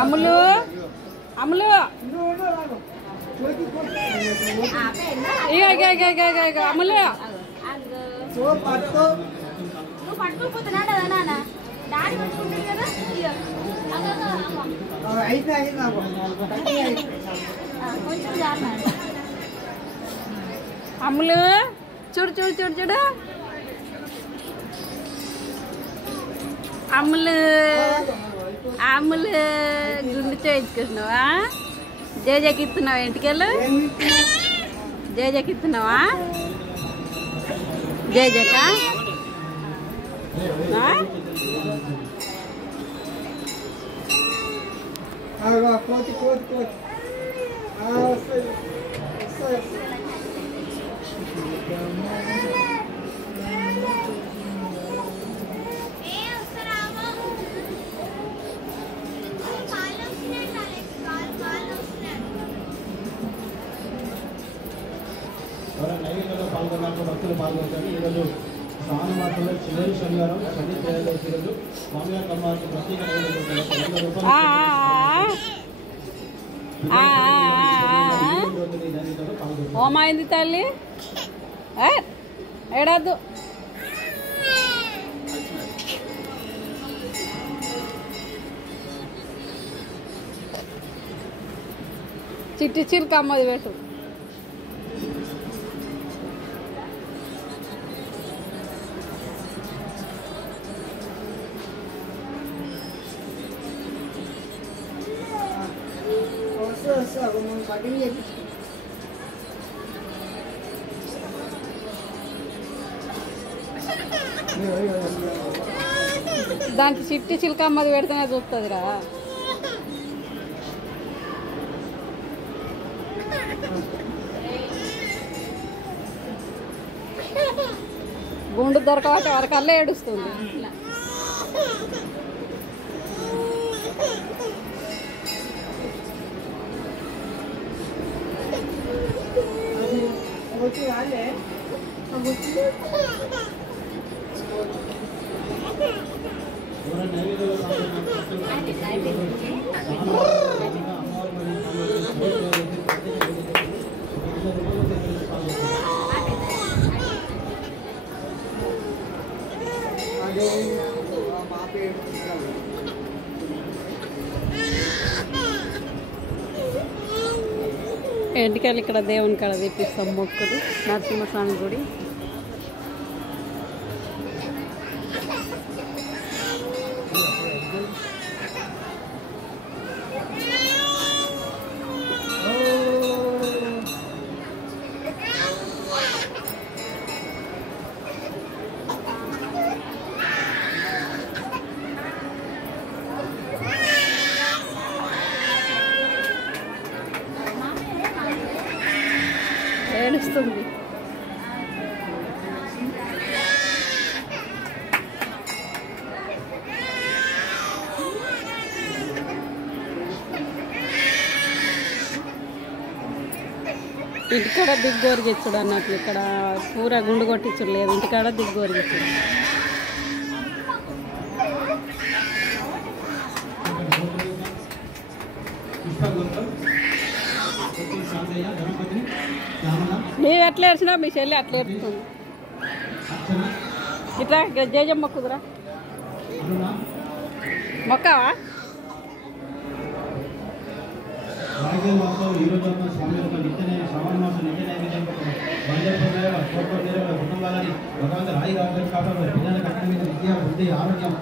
అమ్ములు అమ్ములు ఇక అమ్ములు పట్టుకోపోతున్నాడు కదా నాన్న డాడీ పట్టుకుంటాడు కదా కొంచెం జారినాడు అమ్ములు చూడు చూడు చూడు చూడు అమ్ములు అమ్ములు గుండు చేయించుకుంటున్నావా జేజకి ఇస్తున్నావా ఇంటికెళ్ళు జేజకి ఇస్తున్నావా జేజక కోతి కోతి కోతి నైవేద్యంలో పాల్గొన్నారు భక్తులు పాల్గొంటారు. ఈరోజు శ్రావణ మాసంలో చివరి శనివారం శని త్రయోదశి రోజు స్వామివారి అమ్మవారికి ప్రత్యేక నైవేద్యం ఓమైంది తల్లి ఏడద్దు చిట్టి చిలుక అమ్మది పెట్టు దానికి చిట్టి చిలుక అమ్మది పెడితేనే చూస్తుంది కదా గుండు దొరకబట్టి వరకల్లే ఏడుస్తుంది నైవేద్యంలో ఇంటికెళ్ళి ఇక్కడ దేవుని కాడ తెప్పిస్తాం మొక్కులు నరసింహస్వామి గుడి ఏడుస్తుంది ఇంటికాడ దిగ్గోరిగిచ్చుడు అన్నట్టు ఇక్కడ పూర గుండు కొట్టించుడు లేదు ఇంటికాడ దిగ్గోరిగిచ్చుడు నీవు ఎట్లా ఏడ్చినా మీ చెల్లి అట్లా ఏడుస్తుంది ఇట్లా జేజమ్మ మొక్కుదురా మొక్కవా శ్రావణ మాసం నిత్య నైవేద్యం కుటుంబాలని భగవంతుడు రాయి కావాలి కాపాడు పిల్లల కట్ట మీద విద్య బుద్ధి ఆరోగ్యం